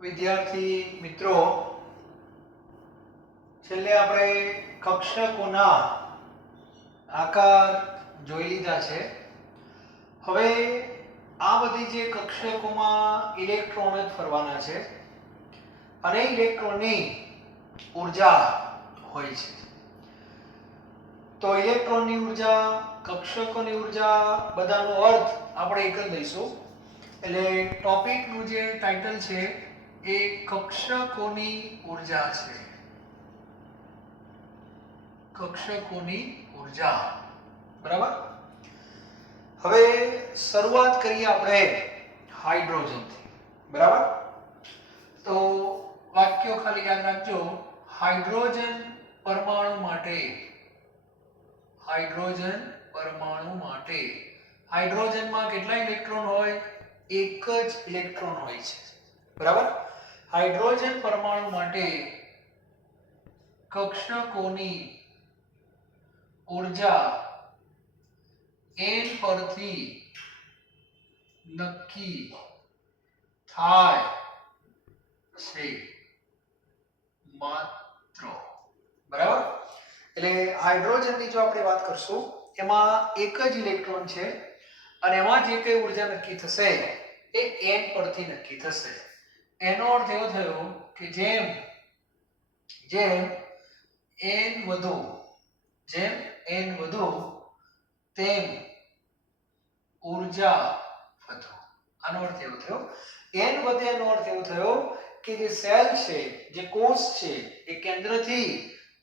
વિદ્યાર્થી મિત્રો, છેલ્લે આપણે કક્ષકોના આકાર જોઈ લીધા છે. હવે આ બધી જે કક્ષકોમાં ઇલેક્ટ્રોન જ ફરવાના છે અને ઇલેક્ટ્રોનની ઉર્જા હોય છે. તો ઇલેક્ટ્રોનની ઉર્જા, કક્ષકોની ઉર્જા, બધાનો અર્થ આપણે એક જ લઈશું. એટલે ટોપિકનું જે ટાઇટલ છે એ કક્ષકોની ઉર્જા છે. કક્ષકોની ઉર્જા, બરાબર. હવે શરૂઆત કરીએ આપણે હાઇડ્રોજનથી, બરાબર. તો વાક્યો ખાલી યાદ રાખજો. હાઇડ્રોજન પરમાણુ માટે, હાઇડ્રોજન પરમાણુ માટે, હાઇડ્રોજનમાં કેટલા ઇલેક્ટ્રોન હોય? એક જ ઇલેક્ટ્રોન હોય છે, બરાબર. હાઇડ્રોજન પરમાણુ માટે કક્ષકોની ઉર્જા n પરથી નક્કી થાય છે માત્ર, બરાબર. એટલે હાઇડ્રોજનની જો આપણે વાત કરશું, એમાં એક જ ઇલેક્ટ્રોન છે અને એમાં જે કઈ ઉર્જા નક્કી થશે એ n પરથી નક્કી થશે. એનો અર્થ એવો થયો કે જેમ જેમ n વધુ, જેમ n વધુ તેમ ઉર્જા વધુ. આનો અર્થ એવો થયો, n વધે એનો અર્થ એવો થયો કે જે સેલ છે, જે કોષ છે, એ કેન્દ્રથી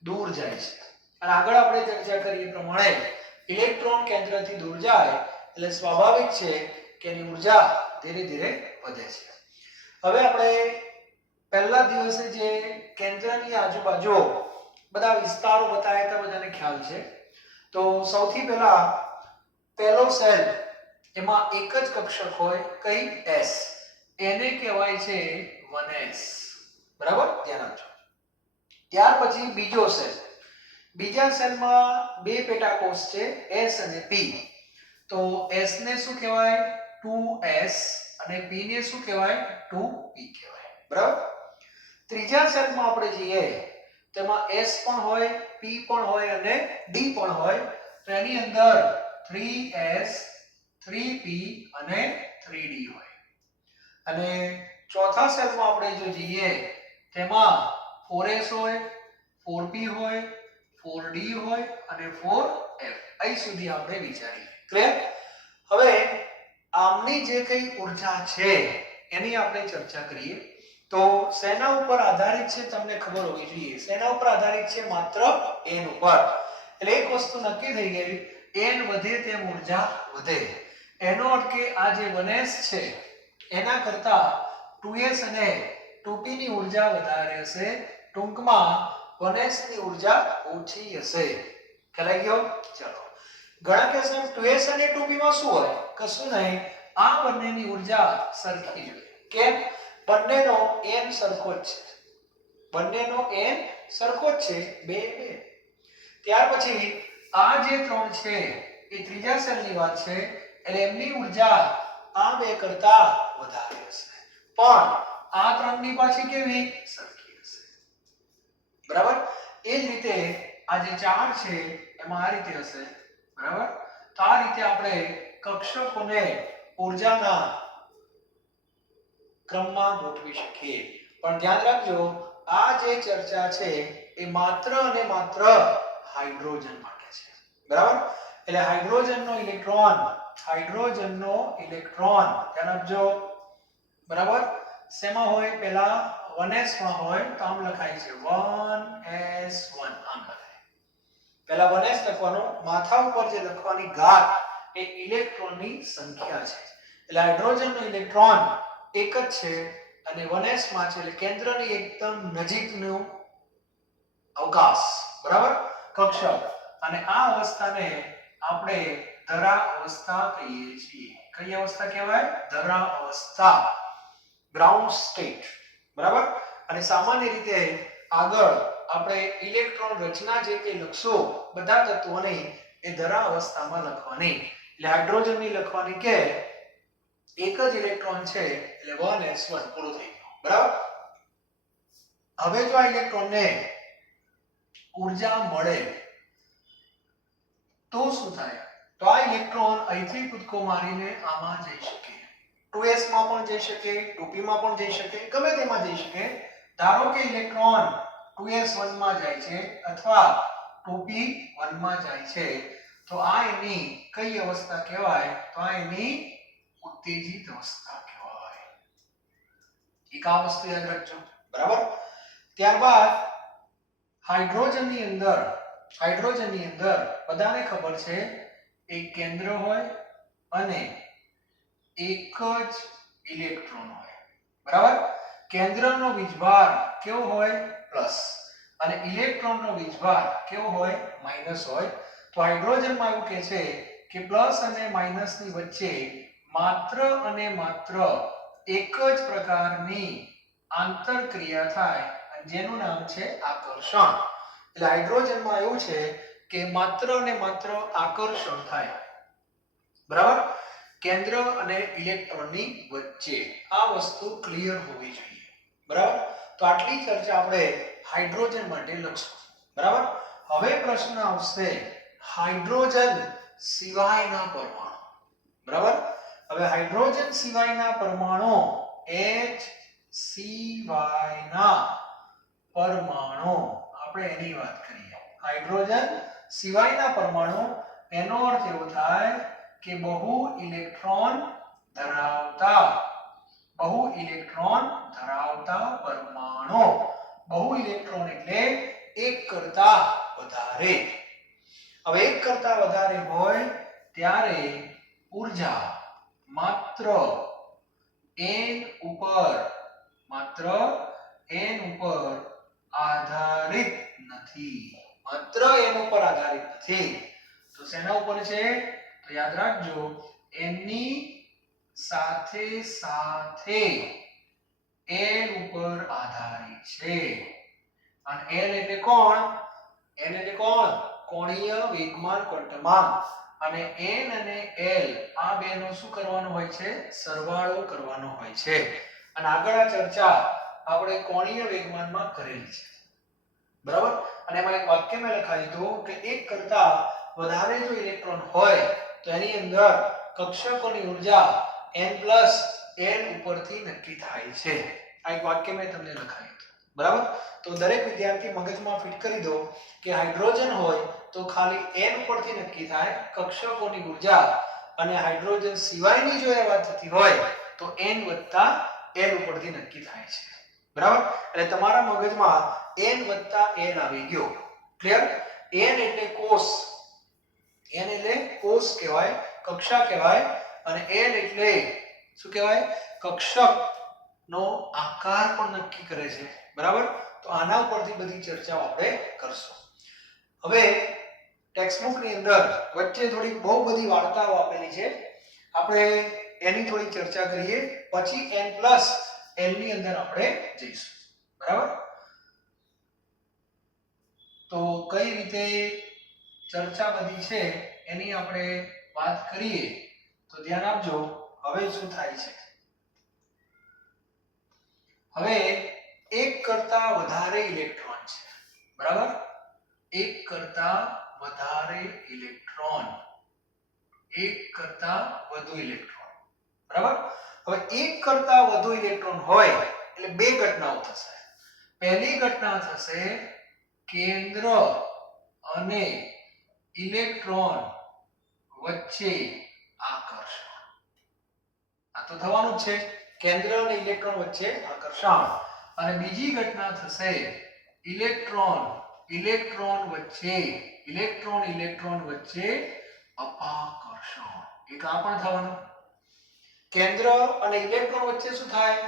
દૂર જાય છે. અને આગળ આપણે ચર્ચા કરી એ પ્રમાણે ઇલેક્ટ્રોન કેન્દ્રથી દૂર જાય એટલે સ્વાભાવિક છે કે એની ઉર્જા ધીરે ધીરે વધે છે. હવે આપણે પહેલા દિવસે જે કેન્દ્રની આજુબાજુ બધા વિસ્તારો બતાવ્યા હતા, બધાને ખ્યાલ છે. તો સૌથી પહેલા પહેલો સેલ, એમાં એક જ કક્ષક હોય, કઈ? S. એને કહેવાય છે 1s, બરાબર, ધ્યાન આપજો. ત્યાર પછી બીજો સેલ, બીજા સેલમાં બે પેટાકોષ છે, S અને P. તો S ને શું કહેવાય? 2s અને P ને શું કહેવાય? 2p કહેવાય, બરાબર. ત્રીજા સેલમાં આપણે જઈએ તેમાં S પણ હોય, P પણ હોય અને D પણ હોય. તો એની અંદર 3s, 3p અને 3d હોય. અને ચોથા સેલમાં આપણે જો જઈએ તેમાં 4s હોય, 4p હોય, 4d હોય અને 4f. અહીં સુધી આપણે વિચારીએ. ક્લિયર? હવે આમની જે કઈ ઉર્જા છે એની આપણે ચર્ચા કરીએ. તો શેના ઉપર આધારિત છે તમને ખબર હોવી જોઈએ. શેના ઉપર આધારિત છે? માત્ર n ઉપર. એટલે એક વસ્તુ નક્કી થઈ ગઈ, n વધે તેમ ઉર્જા વધે. એનો અર્થ કે આ જે 1s છે એના કરતા 2s અને 2p ની ઉર્જા વધારે હશે. ટૂંકમાં 1s ની ઉર્જા ઓછી હશે. ખ્યાલ ગયો? ચલો. ઘણા કહેશે 2s અને 2p માં શું હોય? કશું નહીં, આ બંનેની ઉર્જા સરખી જ હોય. કેમ? બંનેનો n સરખો જ છે, બંનેનો n સરખો જ છે, 2 2. ત્યાર પછી આ જે ત્રણ છે એ ત્રીજા સેલની વાત છે, એટલે એમની ઉર્જા આ બે કરતા વધારે હશે. પણ આ ત્રણની પાછી કેવી? સરખી હશે, બરાબર. એ જ રીતે આ જે ચાર છે એમાં આ રીતે હશે, બરાબર. તો આ રીતે આપણે કક્ષકોને ઉર્જાના ક્રમમાં ગોઠવી શકીએ. પણ ધ્યાન રાખજો, આ જે ચર્ચા છે એ માત્ર અને માત્ર હાઇડ્રોજન માટે છે, બરાબર. એટલે હાઇડ્રોજનનો ઇલેક્ટ્રોન, હાઇડ્રોજનનો ઇલેક્ટ્રોન ધ્યાન આપજો, બરાબર. શેમાં હોય? પહેલા 1s માં હોય, તો આમ લખાય છે 1s1, આમ લખાય. પહેલા 1s લખવાનું, માથા ઉપર જે લખવાની ઘાત એ ઇલેક્ટ્રોનની સંખ્યા છે. એટલે હાઇડ્રોજનનો ઇલેક્ટ્રોન એક જ છે અને 1s માં છે, એટલે કેન્દ્રની એકદમ નજીકનું અવકાશ, બરાબર, કક્ષક. અને આ અવસ્થાને આપણે ધરા અવસ્થા કહીએ છીએ. કઈ અવસ્થા કહેવાય? ધરા અવસ્થા, ગ્રાઉન્ડ સ્ટેટ, બરાબર. અને સામાન્ય રીતે આગળ આપણે ઇલેક્ટ્રોન રચના જે કે લખશું બધા તત્વોની એ ધરા અવસ્થામાં લખવાની. એટલે હાઇડ્રોજનની લખવાની કે એક જ ઇલેક્ટ્રોન છે એટલે 1s1 પૂરું થઈ ગયું, બરાબર. હવે જો આ ઇલેક્ટ્રોનને ઉર્જા મળે તો શું થાય? તો આ ઇલેક્ટ્રોન અહીંથી કૂદકો મારીને આમાં જઈ શકે, 2s માં પણ જઈ શકે, 2p માં પણ જઈ શકે, ગમે તેમાં જઈ શકે. ધારો કે ઇલેક્ટ્રોન 2s1 માં જાય છે અથવા 2p1 માં જાય છે, તો આ એની કઈ અવસ્થા કહેવાય? તો આ એની ઉત્તેજિત અવસ્થા કહેવાય. એક આ વસ્તુ યાદ રાખજો, બરાબર. ત્યારબાદ હાઇડ્રોજનની અંદર બધાને ખબર છે એક કેન્દ્ર હોય અને એક જ ઇલેક્ટ્રોન હોય, બરાબર. કેન્દ્રનો વીજભાર કેવો હોય? પ્લસ, અને ઇલેક્ટ્રોનનો વીજભાર કેવો હોય? માઈનસ હોય. તો હાઇડ્રોજનમાં એવું કહે છે કે પ્લસ અને માઈનસની વચ્ચે માત્ર અને માત્ર એક જ પ્રકારની આંતરક્રિયા થાય, જેનું નામ છે આકર્ષણ. એટલે હાઇડ્રોજનમાં એવું છે કે માત્ર અને માત્ર આકર્ષણ થાય, બરાબર, કેન્દ્ર અને ઇલેક્ટ્રોનની વચ્ચે. આ વસ્તુ ક્લિયર હોવી જોઈએ, બરાબર. તો આટલી ચર્ચા આપણે હાઇડ્રોજન માટે લખશું, બરાબર. હવે પ્રશ્ન આવશે હાઇડ્રોજન સિવાયના પરમાણુ, બરાબર. હવે હાઇડ્રોજન સિવાયના પરમાણુ, H સિવાયના પરમાણુ, આપણે એની વાત કરીએ. હાઇડ્રોજન સિવાયના પરમાણુ, એનો અર્થ એવો થાય કે બહુ ઇલેક્ટ્રોન ધરાવતા પરમાણુ. બહુ ઇલેક્ટ્રોન એટલે એક કરતા વધારે. હવે એક કરતા વધારે હોય ત્યારે ઉર્જા માત્ર n ઉપર આધારિત નથી. તો શેના ઉપર છે? તો યાદ રાખજો, n ની સાથે સાથે l ઉપર આધારિત છે. અને l એટલે કોણ? કોણીય વેગમાન ક્વોન્ટમાંક. અને n અને l આ બેનો શું કરવાનો હોય છે? સરવાળો કરવાનો હોય છે. અને આગળ આ ચર્ચા આપણે કોણીય વેગમાનમાં કરેલી છે, બરાબર. અને એમાં એક વાક્ય મેં લખાવી દીધું કે એક કરતા વધારે જો ઇલેક્ટ્રોન હોય તો એની અંદર કક્ષકોની ઉર્જા n પ્લસ l ઉપરથી નક્કી થાય છે. આ એક વાક્ય મેં તમને લખાવ્યું હતું, બરાબર. તો દરેક વિદ્યાર્થી મગજમાં ફિટ કરી દો કે હાઇડ્રોજન હોય તો ખાલી n ઉપરથી નક્કી થાય કક્ષકોની ઉર્જા, અને હાઇડ્રોજન સિવાયની જો એ વાત થતી હોય તો n વત્તા l ઉપરથી નક્કી થાય છે, બરાબર. એટલે તમારા મગજમાં n વત્તા l આવી ગયો, ક્લિયર. n એટલે કોષ કહેવાય, કક્ષા કહેવાય, અને l એટલે શું કહેવાય? કક્ષકનો આકાર પણ નક્કી કરે છે, બરાબર. તો આના ઉપરથી બધી ચર્ચાઓ આપણે કરશું. હવે ટેક્સ્ટબુક ની અંદર વચ્ચે થોડી બહુ બધી વાર્તાઓ આપેલી છે, આપણે એની થોડી ચર્ચા કરીએ, પછી n પ્લસ l ની અંદર આપણે જઈશું, બરાબર. તો કઈ રીતે ચર્ચા બધી છે એની આપણે વાત કરીએ તો ધ્યાન આપજો. હવે શું થાય છે? હવે એક કરતા વધારે ઇલેક્ટ્રોન છે, બરાબર. એક કરતા વધુ ઇલેક્ટ્રોન, બરાબર. હવે એક કરતા વધુ ઇલેક્ટ્રોન હોય એટલે બે ઘટનાઓ થશે. પહેલી ઘટના થશે કેન્દ્ર અને ઇલેક્ટ્રોન વચ્ચે આકર્ષણ. આ તો થવાનું જ છે, કેન્દ્ર અને ઇલેક્ટ્રોન વચ્ચે આકર્ષણ. અને બીજી ઘટના થશે ઇલેક્ટ્રોન વચ્ચે અપાકર્ષણ. એક આ પણ થવાનું. કેન્દ્ર અને ઇલેક્ટ્રોન વચ્ચે શું થાય?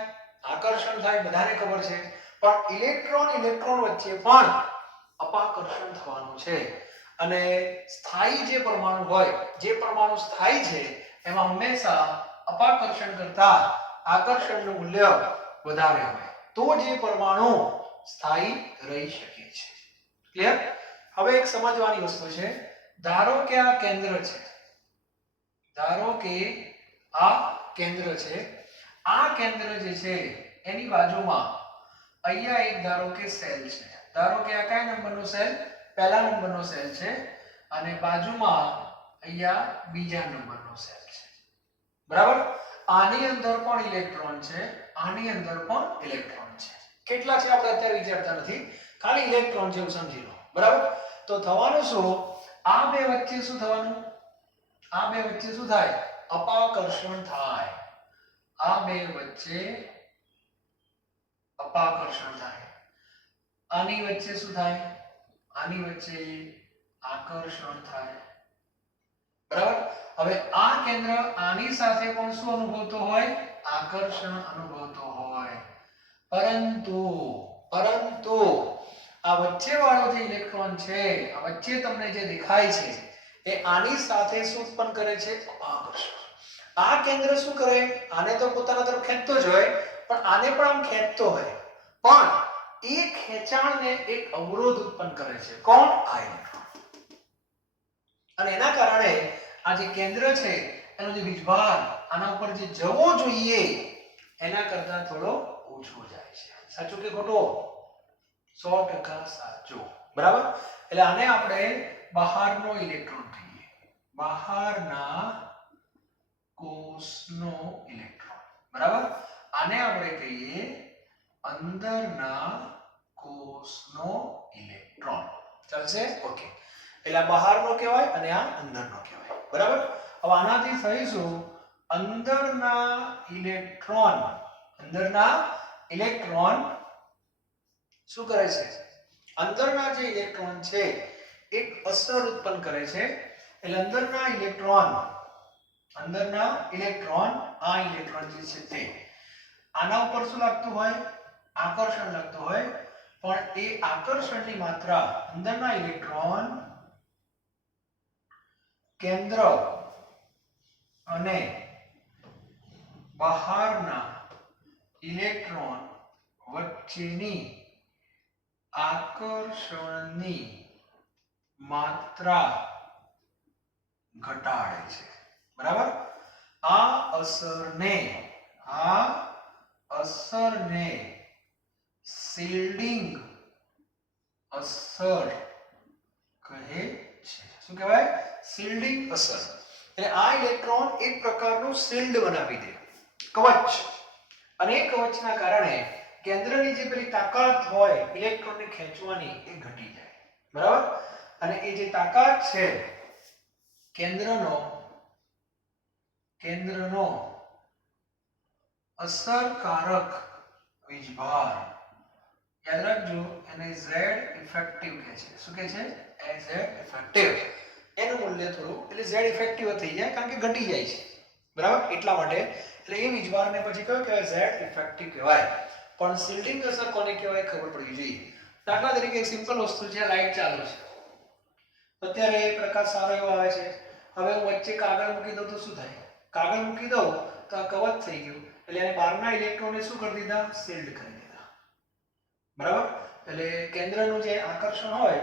આકર્ષણ થાય, બધાને ખબર છે. પણ ઇલેક્ટ્રોન વચ્ચે પણ અપાકર્ષણ થવાનું છે. અને સ્થાયી જે પરમાણુ હોય, જે પરમાણુ સ્થાયી છે એમાં હંમેશા અપાકર્ષણ કરતા આકર્ષણનું મૂલ્ય વધારે હોય, તો જે પરમાણુ સ્થાયી રહી શકે છે, ક્લિયર. હવે એક સમજવાની વસ્તુ છે, ધારો કે આ કેન્દ્ર છે, આ કેન્દ્ર જે છે એની બાજુમાં અહીંયા એક ધારો કે સેલ છે, ધારો કે આ કયા નંબરનો સેલ, પહેલા નંબરનો સેલ છે, અને બાજુમાં અહીંયા બીજા નંબરનો સેલ છે, બરાબર. આની અંદર પણ ઇલેક્ટ્રોન છે, આની અંદર પણ ઇલેક્ટ્રોન છે. કેટલા છે આપણે અત્યારે વિચારતા નથી, ખાલી ઇલેક્ટ્રોન છે એવું સમજી લો, બરાબર. તો થવાનું શું, આ બે વચ્ચે શું થવાનું, આ બે વચ્ચે શું થાય, અપાકર્ષણ થાય. આ બે વચ્ચે અપાકર્ષણ થાય. આની વચ્ચે શું થાય, આની વચ્ચે આકર્ષણ થાય, બરાબર. હવે આ કેન્દ્ર આની સાથે પણ શું અનુભવતો હોય, આકર્ષણ અનુભવતો હોય, પરંતુ આ વચ્ચે વાળો જે ઇલેક્ટ્રોન છે, આ વચ્ચે તમને જે દેખાય છે એ આની સાથે શું ઉત્પન્ન કરે છે, અપાકર્ષણ. આ કેન્દ્ર શું કરે, આને તો પોતાના તરફ ખેંચતો જ હોય, પણ આને પણ આમ ખેંચતો હોય, પણ એ ખેંચાણને એક અવરોધ ઉત્પન્ન કરે છે. કોણ, આ ઇલેક્ટ્રોન. અને એના કારણે આ જે કેન્દ્ર છે એનો જે વીજભાર આના ઉપર જે જવો જોઈએ એના કરતા થોડો ઓછો જાય છે. સાચું કે ખોટું? 100% સાચું, બરાબર. એટલે આને આપણે બહારનો ઇલેક્ટ્રોન કહીએ, બહારના કોષનો ઇલેક્ટ્રોન, બરાબર. આને આપણે કહીએ અંદરના કોષનો ઇલેક્ટ્રોન. ચાલશે? ઓકે. એટલે આ બહારનો કહેવાય અને આ અંદરનો કહેવાય, બરાબર. હવે આનાથી થઈશું અંદરના ઇલેક્ટ્રોન શું કરે છે, અંદરના જે ઇલેક્ટ્રોન છે એક અસર ઉત્પન્ન કરે છે. એટલે અંદરના ઇલેક્ટ્રોન આ ઇલેક્ટ્રોન જે છે તે આના ઉપર શું લાગતું હોય, આકર્ષણ લાગતું હોય, પણ એ આકર્ષણની માત્રા અંદરના ઇલેક્ટ્રોન કેન્દ્ર અને બહારના ઇલેક્ટ્રોન વચ્ચેની આકર્ષણની માત્રા ઘટાડે છે, બરાબર. આ અસરને શિલ્ડિંગ અસર કહે છે. શું કહેવાય? શિલ્ડિંગ અસર. એટલે આ ઇલેક્ટ્રોન એક પ્રકારનું શિલ્ડ બનાવી દે, કવચ, અને એ કવચના કારણે કેન્દ્રની જે પેલી તાકાત હોય ઇલેક્ટ્રોનને ખેંચવાની એ ઘટી જાય, બરાબર. અને એ જે તાકાત છે કેન્દ્રનો અસરકારક વીજભાર, યાદ રાખજો, એને Z ઇફેક્ટિવ કહે છે. શું કહે છે? Z effective. એનું મૂલ્ય થોડું, એટલે Z ઇફેક્ટિવ થઈ જાય કારણ કે ઘટી જાય છે, બરાબર. એટલા માટે એટલે એ વીજભારને પછી કયો કહેવાય? Z ઇફેક્ટિવ કહેવાય. પણ શિલ્ડિંગ અસર કોને કહેવાય ખબર પડવી જોઈએ. દાખલા તરીકે એક સિમ્પલ વસ્તુ છે, લાઈટ ચાલુ છે, અત્યારે પ્રકાશ સારો એવો આવે છે. હવે હું વચ્ચે કાગળ મૂકી દઉં તો શું થાય? કાગળ મૂકી દઉં તો આ કવચ થઈ ગયું, એટલે એને બહારના ઇલેક્ટ્રોનને શું કરી દીધા? શિલ્ડ કરી દીધા, બરાબર. એટલે કેન્દ્રનું જે આકર્ષણ હોય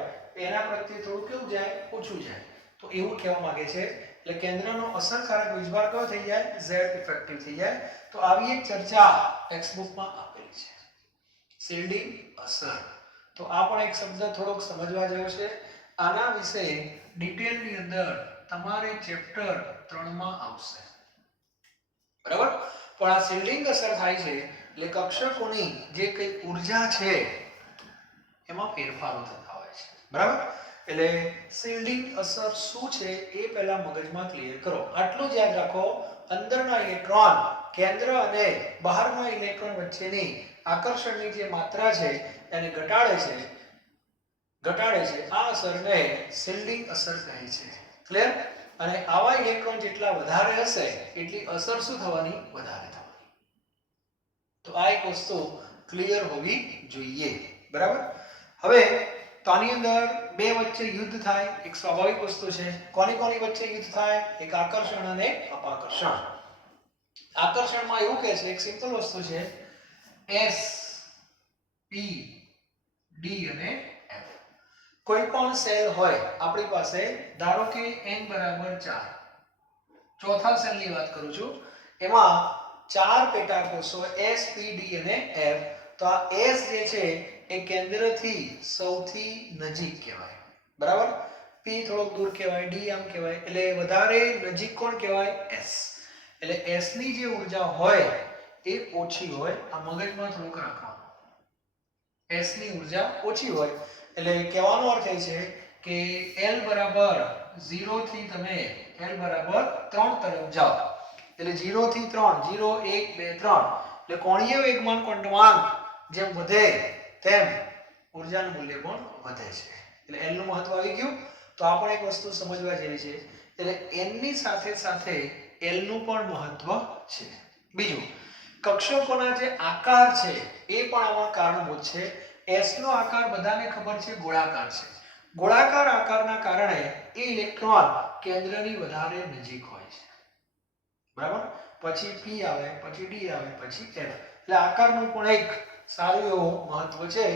એના પ્રત્યે થોડું કેવું જાય? ઓછું જાય. તો એવું કહેવા માંગે છે. એટલે કેન્દ્રનો અસરકારક વીજભાર કયો થઈ જાય? Z ઇફેક્ટિવ થઈ જાય. તો આવી એક ચર્ચા ટેક્સ્ટબુકમાં આપેલી છે, શિલ્ડિંગ અસર. તો આ પણ એક શબ્દ થોડોક સમજવા જેવો છે. આના વિશે ડિટેલની અંદર તમારે ચેપ્ટર 3 માં આવશે, બરાબર. પણ આ શિલ્ડિંગ અસર થાય છે એટલે કક્ષકોની જે કઈ ઊર્જા છે એમાં ફેરફારો થતા હોય છે, બરાબર. એટલે શિલ્ડિંગ અસર શું છે એ પહેલા મગજમાં ક્લિયર કરો. આટલું જ યાદ રાખો, અંદરના ઇલેક્ટ્રોન કેન્દ્ર અને બહારના ઇલેક્ટ્રોન વચ્ચેની આકર્ષણની જે માત્રા છે એને ઘટાડે છે. આ અસરને શિલ્ડિંગ અસર કહે છે. ક્લિયર? અને આવા ઇલેક્ટ્રોન જેટલા વધારે હશે એટલી અસર શું થવાની? વધારે થવાની. તો આ એક વસ્તુ ક્લિયર હોવી જોઈએ, બરાબર. હવે તો આની અંદર બે વચ્ચે યુદ્ધ થાય, એક સ્વાભાવિક વસ્તુ છે. કોની વચ્ચે યુદ્ધ થાય? એક આકર્ષણ અને એક અપાકર્ષણ. આકર્ષણમાં એવું કહે છે, એક સિમ્પલ વસ્તુ છે, S P D અને F. કોઈ પણ સેલ હોય આપણી પાસે, ધારો કે n બરાબર 4, ચોથા સેલની વાત કરું છું, એમાં 4 પેટા કોષો S P D અને F તો આ S જે છે એ કેન્દ્રથી સૌથી નજીક કહેવાય, બરાબર. P થોડોક દૂર કહેવાય, D આમ કહેવાય, એટલે વધારે નજીક કોણ કહેવાય? S. એટલે S ની જે ઊર્જા હોય એ ઓછી હોય. આ મગજમાં થોડુંક રાખવાનું. S ની ઊર્જા ઓછી હોય એટલે કહેવાનો અર્થ એ છે કે L બરાબર 0 થી તમે L બરાબર 3 તરફ જાઓ એટલે 0 થી 3 0 1 2 3 એટલે કોણીય વેગમાન ક્વોન્ટમાંક જેમ વધે તેમ ઊર્જાનું મૂલ્ય પણ વધે છે. એટલે L નું મહત્વ આવી ગયું. તો આ પણ એક વસ્તુ સમજવા જેવી છે. એટલે n ની સાથે સાથે L નું પણ મહત્વ છે. બીજું, કક્ષકોના જે આકાર છે એ પણ આમાં કારણભૂત છે. S નો આકાર બધાને ખબર છે ગોળાકાર છે. ગોળાકાર આકારના કારણે એ ઇલેક્ટ્રોન કેન્દ્રની વધારે નજીક હોય છે, બરાબર. પછી P આવે, પછી D આવે, પછી F. એટલે આકારનું પણ એક સારું એવું મહત્વ છે.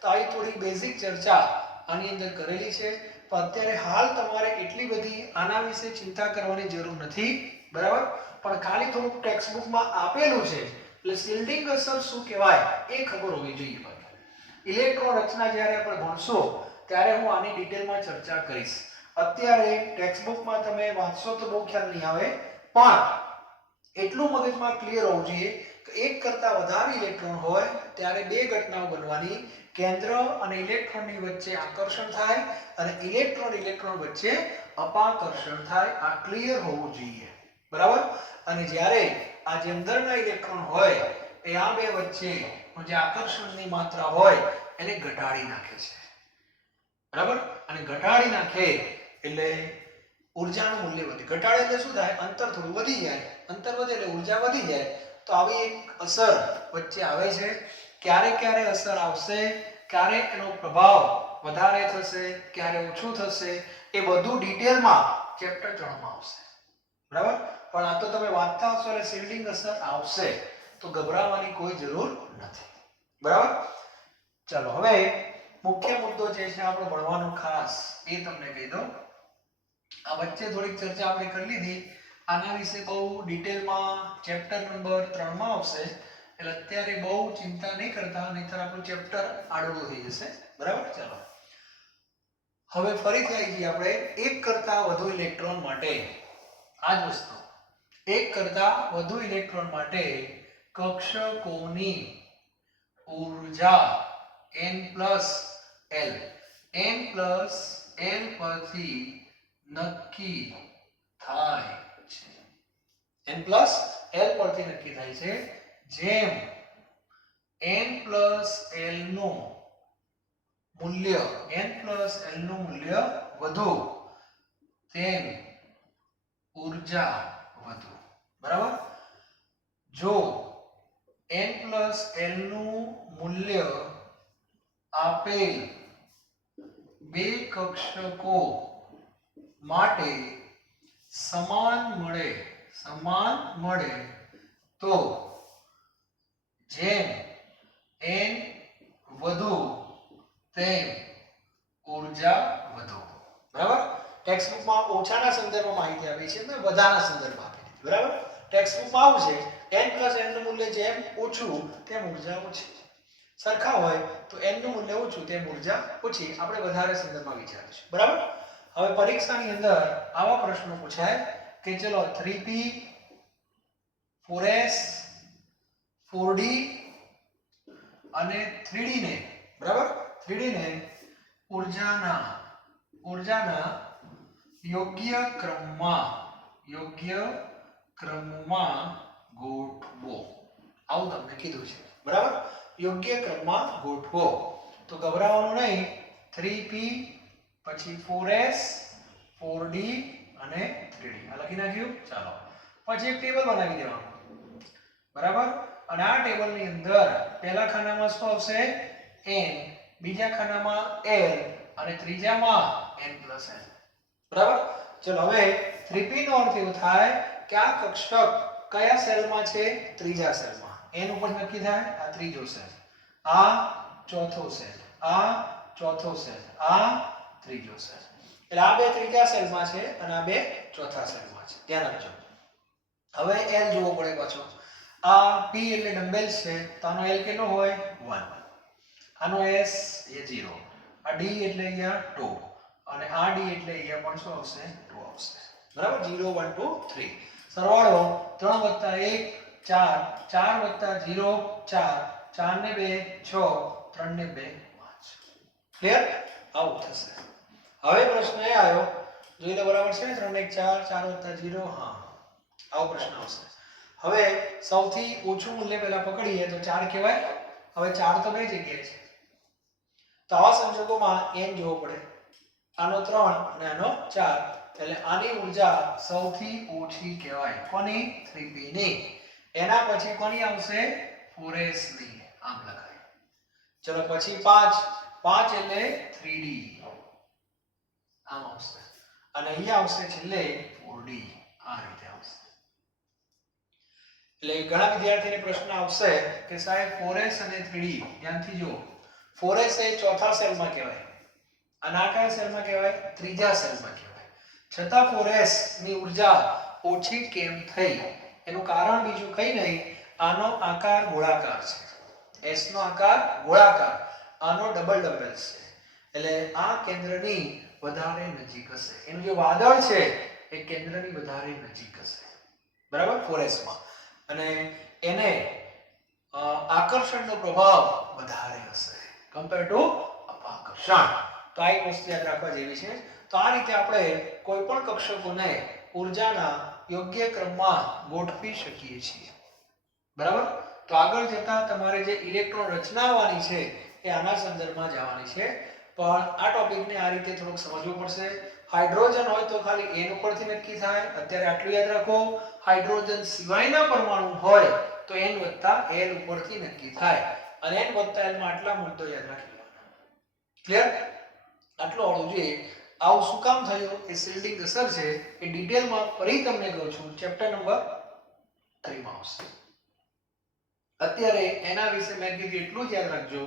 તો આવી થોડી બેઝિક ચર્ચા આની અંદર કરેલી છે. તો અત્યારે હાલ તમારે એટલી બધી આના વિશે ચિંતા કરવાની જરૂર નથી, બરાબર. પણ ખાલી થોડુંક ટેક્સ્ટ બુકમાં આપેલું છે એટલે શિલ્ડિંગ અસર શું કહેવાય એ ખબર હોવી જોઈએ. ઇલેક્ટ્રોન રચના જ્યારે આપણે ભણશો ત્યારે હું આની ડિટેલમાં ચર્ચા કરીશ. અત્યારે ટેક્સ્ટ બુકમાં તમે વાંચશો તો બહુ ખ્યાલ નહીં આવે, પણ એટલું મગજમાં ક્લિયર હોવું જોઈએ કે એક કરતા વધારે ઇલેક્ટ્રોન હોય ત્યારે બે ઘટનાઓ બનવાની. કેન્દ્ર અને ઇલેક્ટ્રોનની વચ્ચે આકર્ષણ થાય અને ઇલેક્ટ્રોન વચ્ચે અપાકર્ષણ થાય. આ ક્લિયર હોવું જોઈએ, બરાબર. અને જ્યારે આ જે અંદરના ઇલેક્ટ્રોન હોય એ આ બે વચ્ચે જે આકર્ષણની માત્રા હોય એને ઘટાડી નાખે છે, બરાબર. અને ઘટાડી નાખે એટલે ઊર્જાનું મૂલ્ય વધે. ઘટાડે એટલે શું થાય? અંતર થોડું વધી જાય. અંતર વધે એટલે ઊર્જા વધી જાય. તો આવી એક અસર વચ્ચે આવે છે. ક્યારે ક્યારે અસર આવશે, ક્યારે એનો પ્રભાવ વધારે થશે, ક્યારે ઓછું થશે, એ બધું ડિટેલમાં ચેપ્ટર 3 માં આવશે, બરાબર. પણ આ તો તમે વાંચતા હશો એટલે શિલ્ડિંગ અસર આવશે, તો ગભરાવાની કોઈ જરૂર નથી, બરાબર. ચાલો હવે મુખ્ય મુદ્દો જે છે આપણો ભણવાનો ખાસ એ તમને કહી દઉં. આ વચ્ચે થોડીક ચર્ચા આપણે કરી લીધી. આના વિશે બહુ ડિટેલમાં ચેપ્ટર નંબર 3 માં આવશે. એટલે અત્યારે બહુ ચિંતા નહીં કરતા, નહીંતર આપણું ચેપ્ટર આડું થઈ જશે, બરાબર. ચાલો હવે ફરીથી આવી જઈએ આપણે એક કરતા વધુ ઇલેક્ટ્રોન માટે. આ જ વસ્તુ, એક કરતા વધુ ઇલેક્ટ્રોન માટે કક્ષકોની ઊર્જા n+l પરથી નક્કી થાય છે. n+l પરથી નક્કી થાય છે. જેમ n+l નું મૂલ્ય વધુ તેમ ઊર્જા વધુ, બરાબર. જો n+l નું મૂલ્ય આપેલ બે કક્ષકો માટે સમાન મળે તો જેમ n વધુ તેમ ઊર્જા વધુ, બરાબર. ટેક્સ્ટ બુકમાં ઓછાના સંદર્ભમાં માહિતી આપી છે, મેં વધારાના સંદર્ભમાં આપી દીધી, બરાબર. ટેક્સ્ટ બુકમાં આવશે n+n નું મૂલ્ય જેમ ઓછું તેમ ઊર્જા ઓછી. સરખા હોય તો n નું મૂલ્ય ઓછું તેમ ઊર્જા ઓછી. આપણે વધારે સંદર્ભમાં વિચારીશું, બરાબર. હવે પરીક્ષાની અંદર આવા પ્રશ્નો પૂછાય કે ચલો 3p 4s 4d અને 3d ને, બરાબર, 3d ને ઊર્જાના યોગ્ય ક્રમમાં ગોઠવો. આવું તમને કીધું છે, બરાબર. યોગ્ય ક્રમમાં ગોઠવો. તો ગભરાવાનું નહીં. 3p પછી 4s 4d અને 3d આ લખી નાખ્યું. ચાલો પછી એક ટેબલ બનાવી દેવાનું, બરાબર. અને આ ટેબલની અંદર પહેલા ખાનામાં શું આવશે? n, બીજા ખાનામાં l અને ત્રીજામાં n+l, બરાબર. ચલો હવે 3p નો અર્થ એવો થાય કે આ કક્ષક કયા સેલમાં છે? ત્રીજા સેલમાં. n ઉપર નક્કી થાય. આ ત્રીજો સેલ, આ ચોથો સેલ, આ ચોથો સેલ, આ ત્રીજો સેલ. એટલે આ બે ત્રીજા સેલમાં છે અને આ બે ચોથા સેલમાં છે. ધ્યાન રાખજો. હવે l જોવો પડે પાછો. આ p એટલે ડમ્બેલ્સ છે તો આનો l કેટલો હોય? 1, આનો s એ 0, આ d એટલે અહીંયા 2 અને આ d એટલે અહીંયા પણ શું આવશે 2 આવશે. બરાબર 0 1 2 3 સરવાળો 3 + 1 4 4 + 0 4 4 ને 2 6 3 ને 2 5. ક્લિયર? આવું થશે. હવે પ્રશ્ન એ આવ્યો જોઈ લો બરાબર છે 3 ને 1 4 4 + 0 હા આવો પ્રશ્ન આવશે. હવે સૌથી ઓછું મૂલ્ય પહેલા પકડીએ તો 4 કહેવાય. હવે 4 તો બે જગ્યાએ છે તો આવા સંજોગોમાં n જોવો પડે. આનો 3 અને આનો 4 એટલે આની ઊર્જા સૌથી ઓછી કહેવાય. કોની? 3p ની. એના પછી કોની આવશે? 4s ની. આમ લખાય. ચલો પછી 5 5 એટલે 3d આમ આવશે અને અહીંયા આવશે છેલ્લે 4d આ રીતે આવશે. એટલે ઘણા વિદ્યાર્થીને પ્રશ્ન આવશે કે સાહેબ 4s અને 3d ધ્યાનથી જો 4s એ ચોથા સેલમાં કહેવાય અને આ કયા સેલમાં કહેવાય? ત્રીજા સેલમાં કહેવાય. છતાં 4s ની ઊર્જા ઓછી કેમ થઈ? એનું કારણ બીજું કંઈ નહીં, આનો આકાર ગોળાકાર છે. s નો આકાર ગોળાકાર, આનો ડબલ છે. એટલે આ કેન્દ્રની વધારે નજીક હશે. એનું જે વાદળ છે એ કેન્દ્રની વધારે નજીક હશે. બરાબર 4s માં અને એને આકર્ષણનો પ્રભાવ વધારે હશે કમ્પેર ટુ અપાકર્ષણ. તો આ એક વસ્તુ યાદ રાખવા જેવી છે. તો આ રીતે આપણે કોઈ પણ કક્ષકોને ઊર્જાના યોગ્ય ક્રમમાં ગોઠવી શકીએ છીએ. બરાબર? તો આગળ જતા તમારે જે ઇલેક્ટ્રોન રચના આવવાની છે એ આના સંદર્ભમાં જવાની છે. પણ આ ટોપિકને આ રીતે થોડુંક સમજવું પડશે. હાઇડ્રોજન હોય તો ખાલી n ઉપરથી નક્કી થાય. અત્યારે આટલું યાદ રાખો. હાઇડ્રોજન સિવાયના પરમાણુ હોય તો n + l ઉપરથી નક્કી થાય અને n + l માં આટલા મુદ્દો યાદ રાખી લેવાના. ક્લિયર? આટલું આવડવું જોઈએ. આવું શું કામ થયું એ શિલ્ડિંગ અસર છે એ ડિટેલમાં ફરી તમને કહું છું ચેપ્ટર નંબર 3 માં આવશે. અત્યારે એના વિશે મેં કીધું એટલું જ યાદ રાખજો.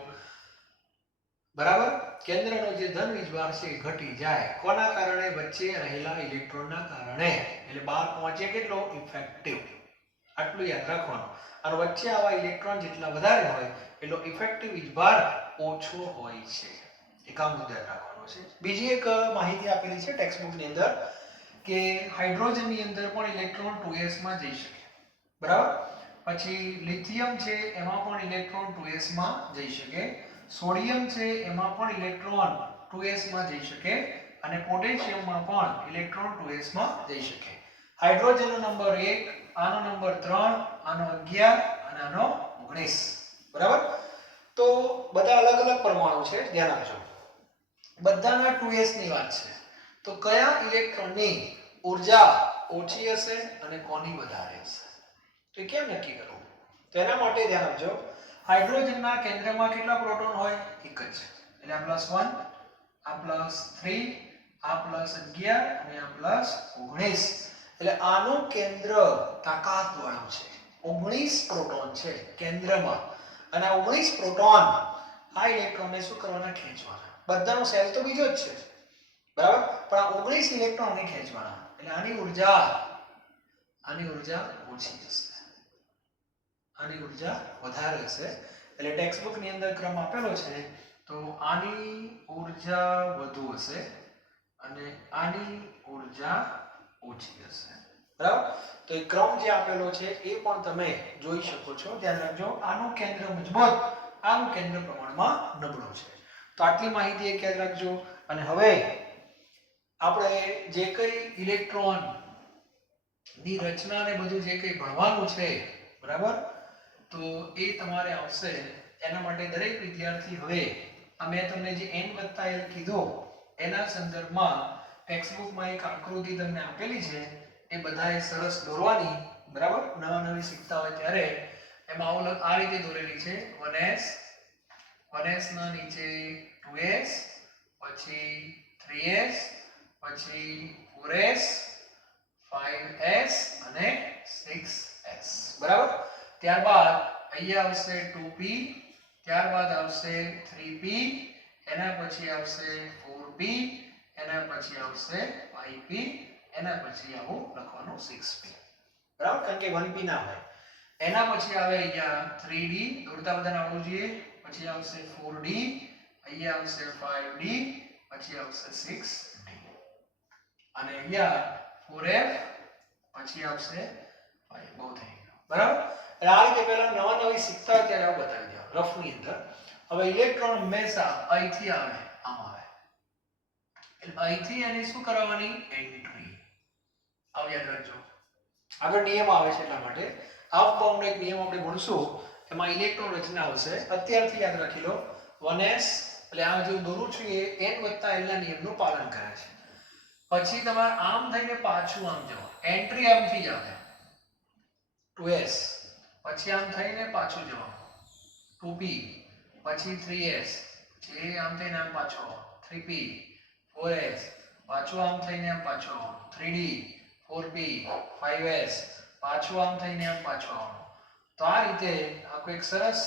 બરાબર? કેન્દ્રનો જે ધન વીજભાર છે એ ઘટી જાય. કોના કારણે? વચ્ચે રહેલા ઇલેક્ટ્રોનના કારણે. એટલે બહાર પહોંચે કેટલો? ઇફેક્ટિવ. આટલું યાદ રાખવાનું. અને વચ્ચે આવા ઇલેક્ટ્રોન જેટલા વધારે હોય એટલો ઇફેક્ટિવ વીજભાર ઓછો હોય છે. એક આ મુદ્દો યાદ રાખવાનો છે. બીજી એક માહિતી આપેલી છે ટેક્સ્ટ બુક ની અંદર કે હાઇડ્રોજન ની અંદર પણ ઇલેક્ટ્રોન 2s માં જઈ શકે. બરાબર? પછી લિથિયમ છે એમાં પણ ઇલેક્ટ્રોન 2s માં જઈ શકે. સોડિયમ છે એમાં પણ ઇલેક્ટ્રોન 2s માં જઈ શકે અને પોટેશિયમમાં પણ ઇલેક્ટ્રોન 2s માં જઈ શકે. હાઇડ્રોજનનો નંબર 1, આનો નંબર 3, આનો 11 અને આનો 19. બરાબર? તો બધા અલગ અલગ પરમાણુ છે ધ્યાન આપજો. બધાના 2s ની વાત છે. તો કયા ઇલેક્ટ્રોનની ઊર્જા ઓછી હશે અને કોની વધારે હશે? તો કેમ નક્કી કરવું? તો એના માટે ધ્યાન આપજો. હાઇડ્રોજનના કેન્દ્રમાં કેટલા પ્રોટોન હોય? એક જ. એટલે આ +1, આ +3, આ +11 અને આ +19. એટલે આનું કેન્દ્ર તાકાતવાળું છે. 19 પ્રોટોન છે કેન્દ્રમાં અને આ 19 પ્રોટોન આ ઇલેક્ટ્રોનને શું કરવાના? ખેંચવાના. બધાનો સેલ તો બીજો જ છે. બરાબર? પણ આ 19 ઇલેક્ટ્રોનને ખેંચવાના. એટલે આની ઊર્જા ઓછી હશે. આની ઊર્જા વધારે હશે. એટલે ટેક્સ્ટ બુક ની અંદર ક્રમ આપેલો છે તો આની ઊર્જા વધુ હશે અને આની ઊર્જા ઓછી હશે. બરાબર? તો એ ક્રમ જે આપેલો છે એ પણ તમે જોઈ શકો છો. ધ્યાન રાખજો. આનું કેન્દ્ર મજબૂત, આનું કેન્દ્ર પ્રમાણમાં નબળું છે. તો આટલી માહિતી એક યાદ રાખજો. અને હવે આપણે જે કંઈ ઇલેક્ટ્રોન ની રચના ને બધું જે કંઈ ભણવાનું છે બરાબર તો એ તમારે આવશે. એના માટે દરેક વિદ્યાર્થી હવે આ મેં તમને જે n + l કીધું એના સંદર્ભમાં ટેક્સ્ટ બુકમાં એક આકૃતિ તમને આપેલી છે એ બધાએ સરસ દોરવાની. બરાબર? નવી શીખતા હોય ત્યારે એમાં આ રીતે દોરેલી છે. 1s ના નીચે 2s, પછી 3s, પછી 4s, 5s અને 6s. બરાબર? ત્યારબાદ અહીંયા આવશે 2p, ત્યારબાદ આવશે 3p, એના પછી આવશે 4p, એના પછી આવશે 5p, એના પછી આવું લખવાનું 6p. બરાબર? કારણ કે 1p ના હોય. એના પછી આવે અહીંયા 3d દોરતા બધાને આવડવું જોઈએ. પછી આવશે 4d, અહીંયા આવશે 5d, પછી આવશે 6d અને અહીંયા 4f, પછી આવશે 5. બહુ થઈ ગયું બરાબર. એટલે આ રીતે પહેલા નવા નવી શીખતા હોય ત્યારે આવું બતાવી દો રફ ની અંદર. હવે ઇલેક્ટ્રોન હંમેશા અહીંથી આવે, આમ આવે, એટલે અહીંથી એને શું કરવાની, એન્ટ્રી. આવ યાદ રાખજો, આગળ નિયમ આવે છે એટલા માટે. હાફ બાઉન્ડ એક નિયમ આપણે ભણશું, એમાં ઇલેક્ટ્રોન રચના આવશે. અત્યારથી યાદ રાખી લો 1s, એટલે આ જે દોરું છું એ n l ના નિયમનું પાલન કરે છે. પછી તમારે આમ થઈને પાછું આમ જવાનું, એન્ટ્રી આમથી જ આવે 2s, પછી આમ થઈને પાછું જવાનું 2p, પછી 3s, પછી આમ થઈને આમ પાછો 3p, 4s, પાછું આમ થઈને આમ પાછો 3d, 4p, 5s, પાછું આમ થઈને આમ પાછો. તો આ રીતે આ કોઈ સરસ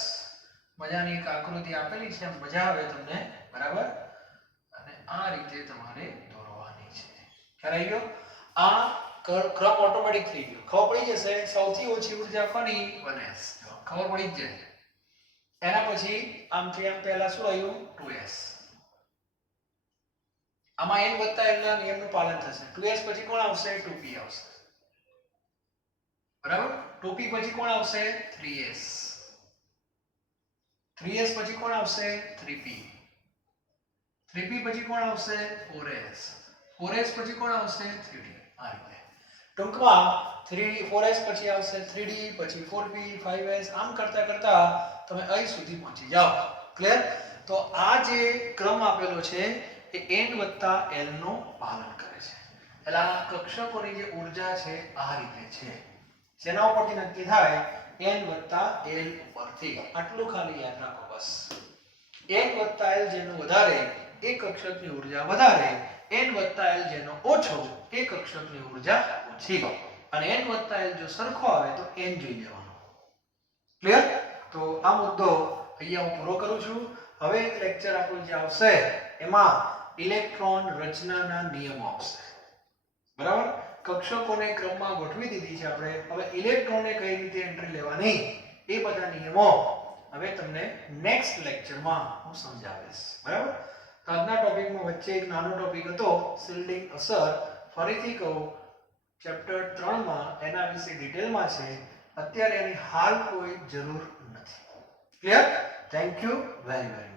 મજાની એક આકૃતિ આપેલી છે, મજા આવે તમને બરાબર. અને આ રીતે તમારે દોરવાની છે. ખ્યાલ આવી ગયો? આ ક્રમ ઓટોમેટિક થઈ ગયો. ખબર પડી જશે સૌથી ઓછી ઉર્જા કોની, 1s. ખબર પડી જ જાય. એના પછી આમથી આમ પહેલા શું આવ્યું, 2s. આમાં n l ના નિયમનું પાલન થશે. 2s પછી કોણ આવશે, 2p આવશે બરાબર. 2p પછી કોણ આવશે, 3s. 3s પછી કોણ આવશે, 3p. 3p પછી કોણ આવશે, 4s. 4s પછી કોણ આવશે, 3d. આ રીતે ટૂંકમાં 4s પછી આવશે 3d, પછી 4p, 5s, આમ કરતા કરતા તમે અહીં સુધી પહોંચી જાઓ. ક્લિયર? તો આ જે ક્રમ આપેલો છે એ n l નું પાલન કરે છે. એટલે આ કક્ષકોની જે ઊર્જા છે આ રીતે છે. જેના ઉપરથી નક્કી થાય, n l ઉપરથી. આટલું ખાલી યાદ રાખો બસ. n l જેનો વધારે એ કક્ષકની ઊર્જા વધારે, n l જેનો ઓછો એ કક્ષકની ઊર્જા ઓછી. અને n l જો સરખો આવે તો n જોઈ લેવાનો. ક્લિયર? તો આ મુદ્દો અહીંયા હું પૂરો કરું છું. હવે એક લેક્ચર આપણું જે આવશે એમાં ઇલેક્ટ્રોન રચનાના નિયમો આવશે બરાબર. કક્ષકોને ક્રમમાં ગોઠવી દીધી છે આપણે. હવે ઇલેક્ટ્રોનને કઈ રીતે એન્ટ્રી લેવાની એ બધા નિયમો હવે તમને નેક્સ્ટ લેક્ચરમાં હું સમજાવીશ બરાબર. તો આજના ટોપિકમાં વચ્ચે એક નાનો ટોપિક હતો શિલ્ડિંગ અસર. ફરીથી કહું, ચેપ્ટર 3 માં એના વિશે ડિટેલમાં છે. અત્યારે એની હાલ કોઈ જરૂર નથી. Clear? Thank you very very